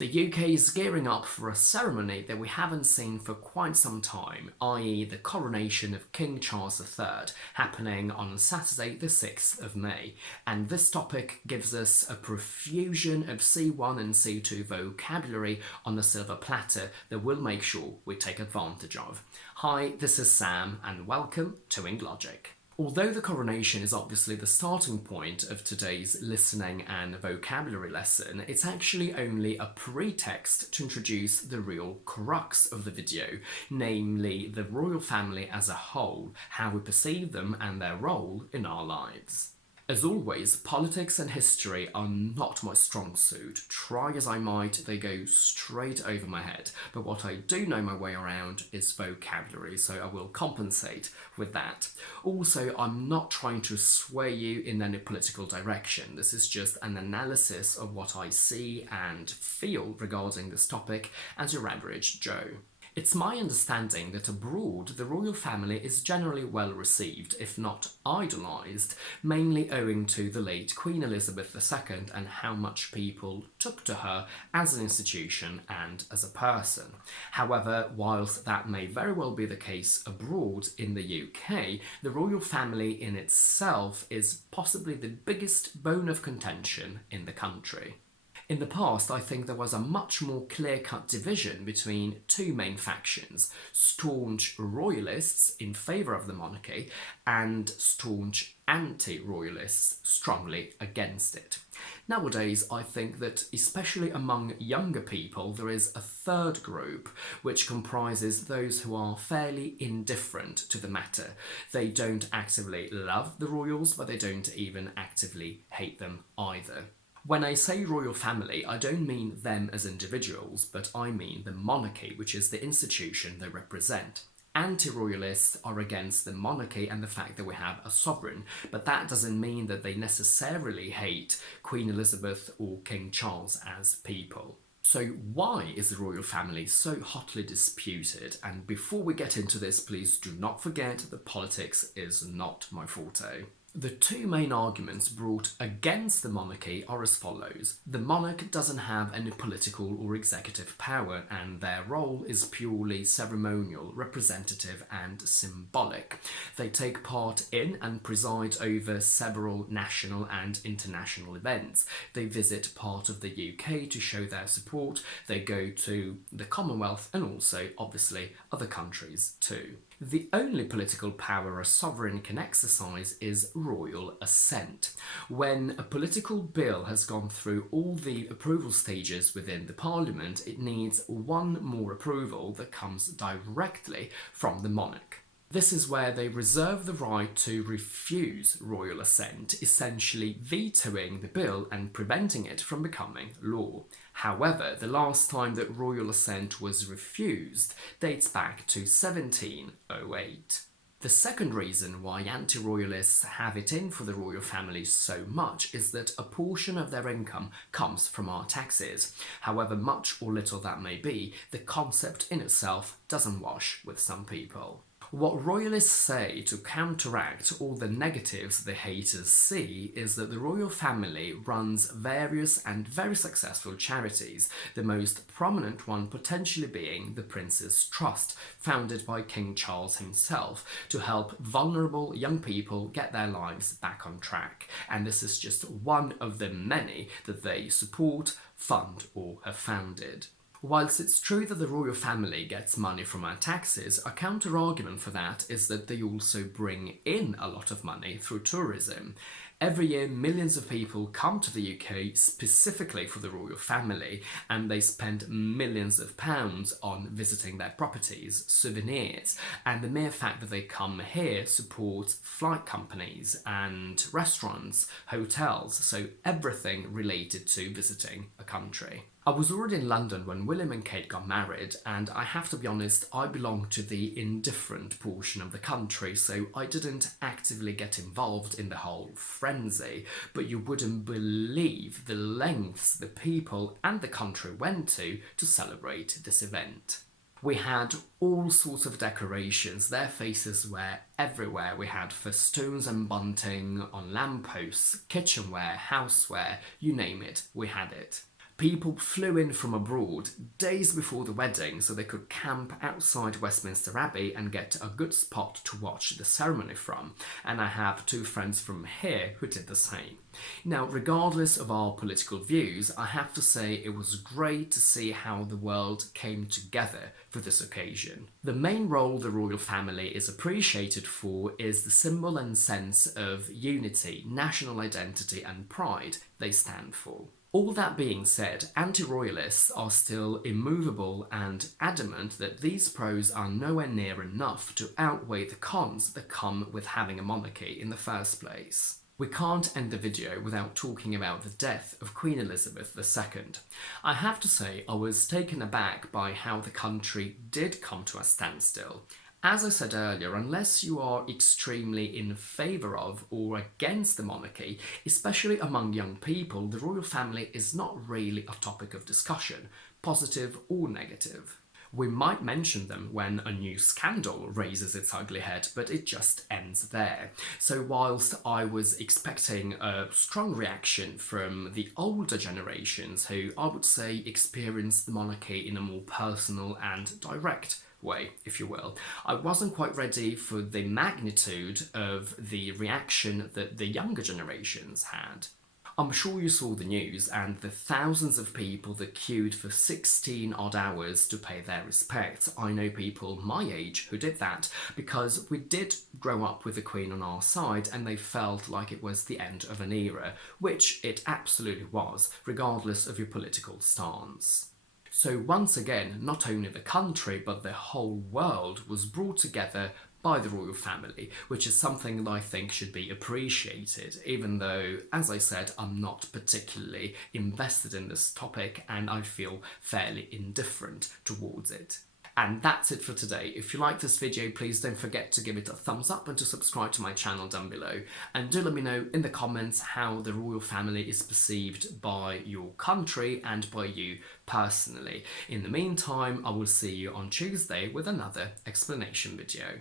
The UK is gearing up for a ceremony that we haven't seen for quite some time, i.e. the coronation of King Charles III, happening on Saturday the 6th of May. And this topic gives us a profusion of C1 and C2 vocabulary on a silver platter that we'll make sure we take advantage of. Hi, this is Sam and welcome to Logic. Although the coronation is obviously the starting point of today's listening and vocabulary lesson, it's actually only a pretext to introduce the real crux of the video, namely the royal family as a whole, how we perceive them and their role in our lives. As always, politics and history are not my strong suit. Try as I might, they go straight over my head. But what I do know my way around is vocabulary, so I will compensate with that. Also, I'm not trying to sway you in any political direction. This is just an analysis of what I see and feel regarding this topic as your average Joe. It's my understanding that abroad the royal family is generally well received, if not idolised, mainly owing to the late Queen Elizabeth II and how much people took to her as an institution and as a person. However, whilst that may very well be the case abroad in the UK, the royal family in itself is possibly the biggest bone of contention in the country. In the past, I think there was a much more clear-cut division between two main factions, staunch royalists in favour of the monarchy and staunch anti-royalists strongly against it. Nowadays, I think that especially among younger people, there is a third group which comprises those who are fairly indifferent to the matter. They don't actively love the royals, but they don't even actively hate them either. When I say royal family, I don't mean them as individuals, but I mean the monarchy, which is the institution they represent. Anti-royalists are against the monarchy and the fact that we have a sovereign, but that doesn't mean that they necessarily hate Queen Elizabeth or King Charles as people. So why is the royal family so hotly disputed? And before we get into this, please do not forget that politics is not my forte. The two main arguments brought against the monarchy are as follows. The monarch doesn't have any political or executive power, and their role is purely ceremonial, representative and symbolic. They take part in and preside over several national and international events. They visit part of the UK to show their support. They go to the Commonwealth and also, obviously, other countries too. The only political power a sovereign can exercise is royal assent. When a political bill has gone through all the approval stages within the parliament, it needs one more approval that comes directly from the monarch. This is where they reserve the right to refuse royal assent, essentially vetoing the bill and preventing it from becoming law. However, the last time that royal assent was refused dates back to 1708. The second reason why anti-royalists have it in for the royal family so much is that a portion of their income comes from our taxes. However much or little that may be, the concept in itself doesn't wash with some people. What royalists say to counteract all the negatives the haters see is that the royal family runs various and very successful charities, the most prominent one potentially being the Prince's Trust, founded by King Charles himself to help vulnerable young people get their lives back on track. And this is just one of the many that they support, fund or have founded. Whilst it's true that the royal family gets money from our taxes, a counter-argument for that is that they also bring in a lot of money through tourism. Every year, millions of people come to the UK specifically for the royal family, and they spend millions of pounds on visiting their properties, souvenirs, and the mere fact that they come here supports flight companies and restaurants, hotels, so everything related to visiting a country. I was already in London when William and Kate got married, and I have to be honest, I belong to the indifferent portion of the country, so I didn't actively get involved in the whole frenzy, but you wouldn't believe the lengths the people and the country went to celebrate this event. We had all sorts of decorations, their faces were everywhere. We had festoons and bunting on lampposts, kitchenware, houseware, you name it, we had it. People flew in from abroad days before the wedding so they could camp outside Westminster Abbey and get a good spot to watch the ceremony from, and I have two friends from here who did the same. Now, regardless of our political views, I have to say it was great to see how the world came together for this occasion. The main role the royal family is appreciated for is the symbol and sense of unity, national identity and pride they stand for. All that being said, anti-royalists are still immovable and adamant that these pros are nowhere near enough to outweigh the cons that come with having a monarchy in the first place. We can't end the video without talking about the death of Queen Elizabeth II. I have to say I was taken aback by how the country did come to a standstill. As I said earlier, unless you are extremely in favour of or against the monarchy, especially among young people, the royal family is not really a topic of discussion, positive or negative. We might mention them when a new scandal raises its ugly head, but it just ends there. So whilst I was expecting a strong reaction from the older generations who I would say experienced the monarchy in a more personal and direct way, if you will, I wasn't quite ready for the magnitude of the reaction that the younger generations had. I'm sure you saw the news and the thousands of people that queued for 16 odd hours to pay their respects. I know people my age who did that because we did grow up with the Queen on our side and they felt like it was the end of an era, which it absolutely was, regardless of your political stance. So once again, not only the country but the whole world was brought together by the royal family, which is something that I think should be appreciated, even though, as I said, I'm not particularly invested in this topic and I feel fairly indifferent towards it. And that's it for today. If you like this video, please don't forget to give it a thumbs up and to subscribe to my channel down below. And do let me know in the comments how the royal family is perceived by your country and by you personally. In the meantime, I will see you on Tuesday with another explanation video.